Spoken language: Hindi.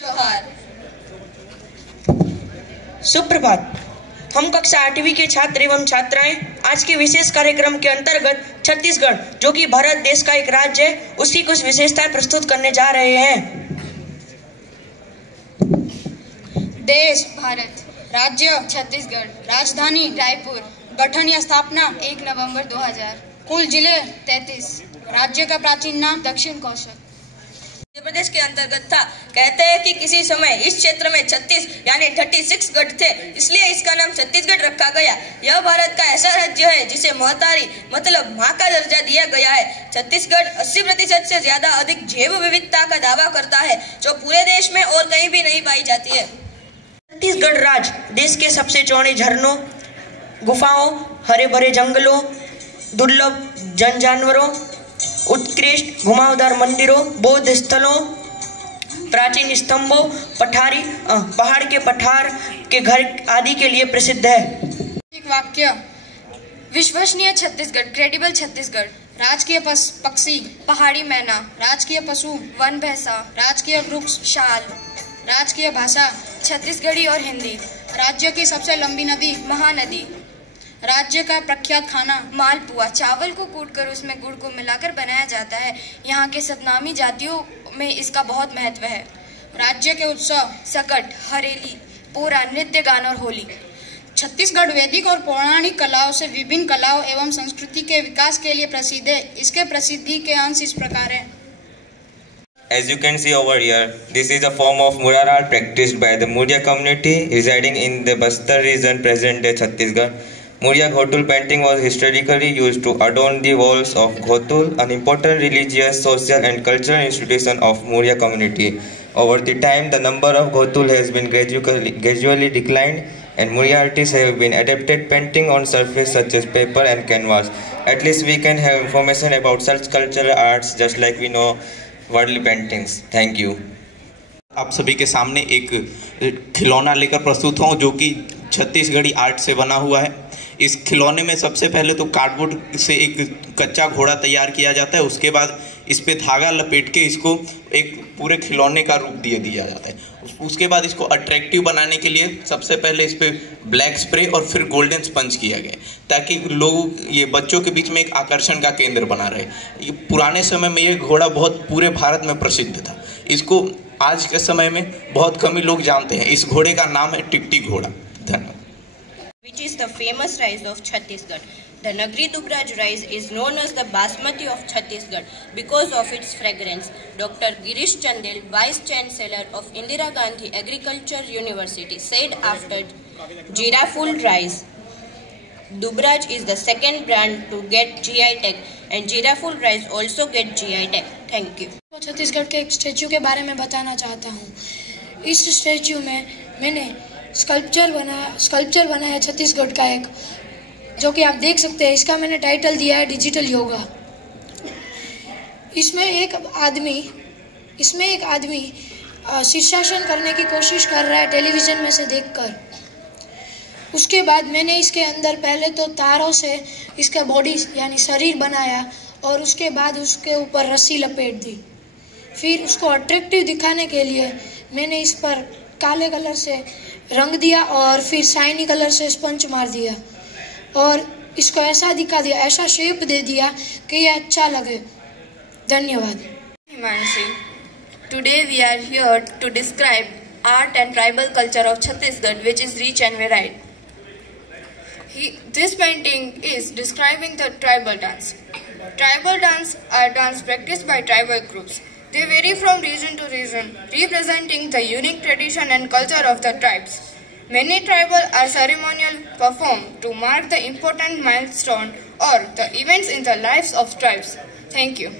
जोहार। सुप्रभात। हम कक्षा 8वीं के छात्र एवं छात्राएं आज के विशेष कार्यक्रम के अंतर्गत छत्तीसगढ़, जो कि भारत देश का एक राज्य है, उसकी कुछ विशेषताएं प्रस्तुत करने जा रहे हैं। देश भारत, राज्य छत्तीसगढ़, राजधानी रायपुर, गठन या स्थापना 1 नवंबर 2000, कुल जिले 33, राज्य का प्राचीन नाम दक्षिण कौशल मध्य प्रदेश के अंतर्गत था। कहते हैं कि किसी समय इस क्षेत्र में 36 यानी 36 गढ़ थे, इसलिए इसका नाम छत्तीसगढ़ रखा गया। यह भारत का ऐसा राज्य है जिसे महतारी मतलब माँ का दर्जा दिया गया है। छत्तीसगढ़ 80% से ज्यादा अधिक जैव विविधता का दावा करता है, जो पूरे देश में और कहीं भी नहीं पाई जाती है। छत्तीसगढ़ राज्य देश के सबसे चौड़े झरनों, गुफाओं, हरे भरे जंगलों, दुर्लभ जानवरों, उत्कृष्ट घुमावदार मंदिरों, बौद्ध स्थलों, प्राचीन स्तंभों, पहाड़ के पठार के घर आदि के लिए प्रसिद्ध है। एक वाक्य, विश्वसनीय छत्तीसगढ़, क्रेडिबल छत्तीसगढ़। राजकीय पक्षी पहाड़ी मैना, राजकीय पशु वन भैंसा, राजकीय वृक्ष शाल, राजकीय भाषा छत्तीसगढ़ी और हिंदी, राज्य की सबसे लंबी नदी महानदी, राज्य का प्रख्यात खाना मालपुआ, चावल को कूटकर उसमें गुड़ को मिलाकर बनाया जाता है। यहाँ के सतनामी जातियों में इसका बहुत महत्व है। राज्य के उत्सव सकट, हरेली, पूरा, नृत्य, गान और होली। छत्तीसगढ़ वैदिक और पौराणिक कलाओं से विभिन्न कलाओं एवं संस्कृति के विकास के लिए प्रसिद्ध है। इसके प्रसिद्धि के अंश इस प्रकार हैं। As you can see over here, this is a form of mural art practiced by the Murya community residing in the Bastar region, present-day Chhattisgarh. Murya Ghotul painting was historically used to adorn the walls of Ghotul, an important religious, social and cultural institution of Murya community. Over the time, the number of Ghotul has been gradually declined, and Murya artists have been adapted painting on surface such as paper and canvas. At least we can have information about such cultural arts just like we know world paintings. Thank you. आप सभी के सामने एक खिलौना लेकर प्रस्तुत हूँ, जो कि छत्तीसगढ़ी आर्ट से बना हुआ है। इस खिलौने में सबसे पहले तो कार्डबोर्ड से एक कच्चा घोड़ा तैयार किया जाता है, उसके बाद इस पे धागा लपेट के इसको एक पूरे खिलौने का रूप दिया जाता है। उसके बाद इसको अट्रैक्टिव बनाने के लिए सबसे पहले इस पे ब्लैक स्प्रे और फिर गोल्डन स्पंज किया गया, ताकि लोग ये बच्चों के बीच में एक आकर्षण का केंद्र बना रहे। ये पुराने समय में ये घोड़ा बहुत पूरे भारत में प्रसिद्ध था। इसको आज के समय में बहुत कम ही लोग जानते हैं। इस घोड़े का नाम है टिकटी घोड़ा। धन्यवाद। Which is the famous rice of Chhattisgarh. The Nagri Dubraj rice is known as the Basmati of Chhattisgarh because of its fragrance. Dr. Girish Chandel, Vice Chancellor of Indira Gandhi Agriculture University, said after Giraful rice, Dubraj is the second brand to get GI tag, and Giraful rice also get GI tag. Thank you. तो छत्तीसगढ़ के एक स्टैच्यू के बारे में बताना चाहता हूँ। इस स्टैच्यू में मैंने स्कल्पचर बनाया छत्तीसगढ़ का एक, जो कि आप देख सकते हैं। इसका मैंने टाइटल दिया है डिजिटल योगा। इसमें एक आदमी शीर्षासन करने की कोशिश कर रहा है टेलीविज़न में से देखकर। उसके बाद मैंने इसके अंदर पहले तो तारों से इसका बॉडी यानी शरीर बनाया, और उसके बाद उसके ऊपर रस्सी लपेट दी। फिर उसको अट्रैक्टिव दिखाने के लिए मैंने इस पर काले कलर से रंग दिया और फिर शाइनी कलर से स्पंज मार दिया, और इसको ऐसा दिखा दिया, ऐसा शेप दे दिया कि ये अच्छा लगे। धन्यवाद। Himanshi, today we are here to describe art and tribal culture of Chhattisgarh, which is rich and varied. This painting is describing the tribal dance. Tribal dance are dance practiced by tribal groups. They vary from region to region, representing the unique tradition and culture of the tribes. Many tribal are ceremonial performed to mark the important milestone or the events in the lives of tribes. Thank you.